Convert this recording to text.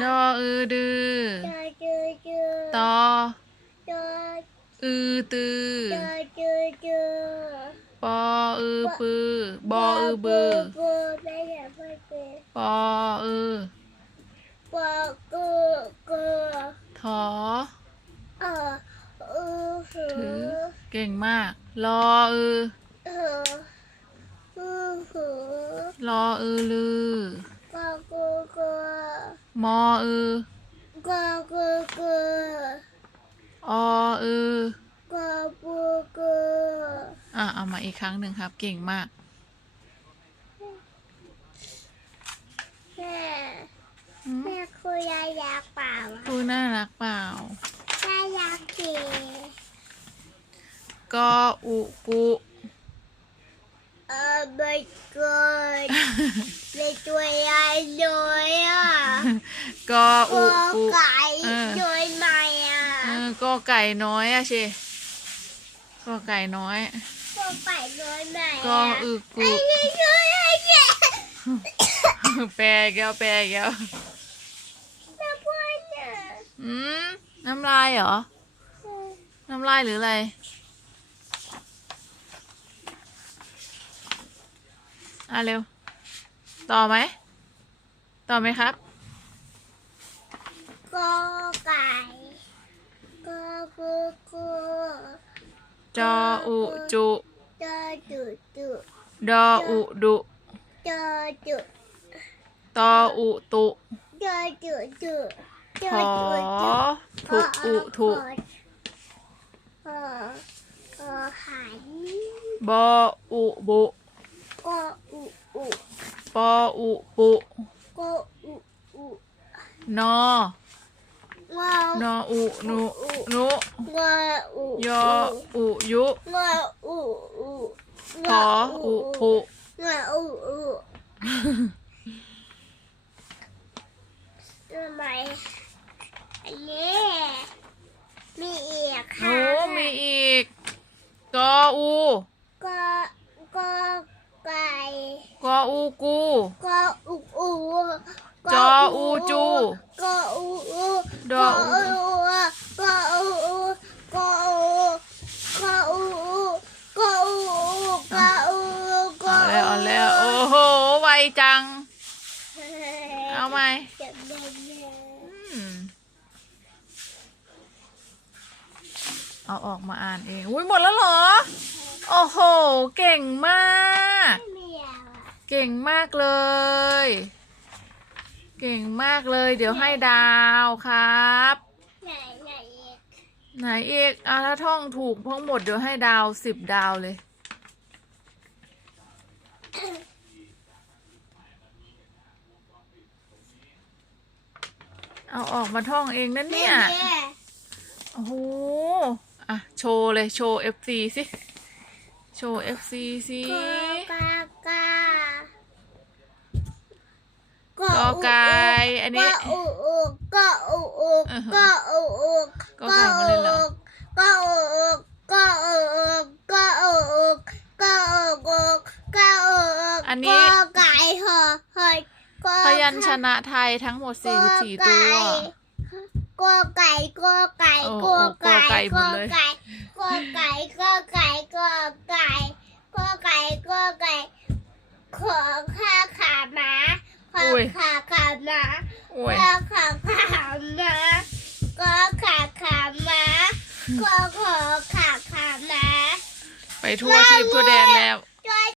ดออือดือดอจือจือตอดออือตือดอจือจือปออือปือบออือบือบูไม่อเป็นปออือปอกูกูถอเอออือถือเก่งมากรออือเอือรออือลือดู มออือกูกูกูออือกูกูกูอะเอามาอีกครั้งหนึ่งครับ เก่งมากแม่อืมแม่คุยยายากเปล่าครูน่ารักเปล่ายายากเก๋กออุกุเออไม่เกินในตัวยายเลยอะ กออุกอกุไก่เออโดยใหม่อะเออกอไก่น้อยอะเชกอไก่น้อยกอไก่โดยใหม่กออึกุไอ้นี่ช่วยไอ้แก่แปลแก้วแปลแก้วตะพูนอะอืมน้ำลายเหรอ น้ำลายหรืออะไรอะเร็ว ต่อไหม ต่อไหมครับ กอไก่กอกูกูจออุจุจอจุจุดออุดุจอจุตออุตุจอจุจุจอจุจุถุอุถุเออเออหันบออุบุกออุอุปออุปุกออุอุนอ งอนออุนุนุงออุยออุยุงออุอุขออุปุงออุอุทำไมอันนี้มีอีกโอ้ค่ะมีอีกกออูก็ก็ไก่กออูกูก็อุอูจออูจูก็อูอู ดออูก็อูอูก็อูก็อูก็อูก็อูก็เอาแล้วเอาแล้วโอ้โหไวจัง เอาไหมเอืมเอาออกมาอ่านเองอุ้ยหมดแล้วเหรอ โอ้โห เก่งมาก เก่งมากเลย เก่งมากเลย เดี๋ยวให้ดาวครับ ไหนไหนอีกไหนอีกอะถ้าท่องถูกทั้งหมดเดี๋ยวให้ดาวสิบดาวเลย เอาออกมาท่องเองนั่นเนี่ยแม่โอ้โห อะ โชว์เลย โชว์ FC สิ โชว์ FC สิกอกากาก อไก่อันนี้ก็อูอูก็อูอูอือฮะก็อูอูกอไก่มาเลยเหรอก็อูอูก็อูอูก็อูอูก็อูอูก็อูอูอันนี้กอไก่หอหอยกอพยัญชนะไทยทั้งหมด44ตัวกอไก่กอไก่โอ้กอไก่กอไก่หมดเลยกอไก่กอไก่กอไก่กอไก่กอไก่ขอข้าขาหมา ขออุ้ยขาขาหมาโอ้ยขอขาขาหมาก็ขาขาหมาก็ขอขาขาหมาไปทั่วทีบทั่วแดนแล้ว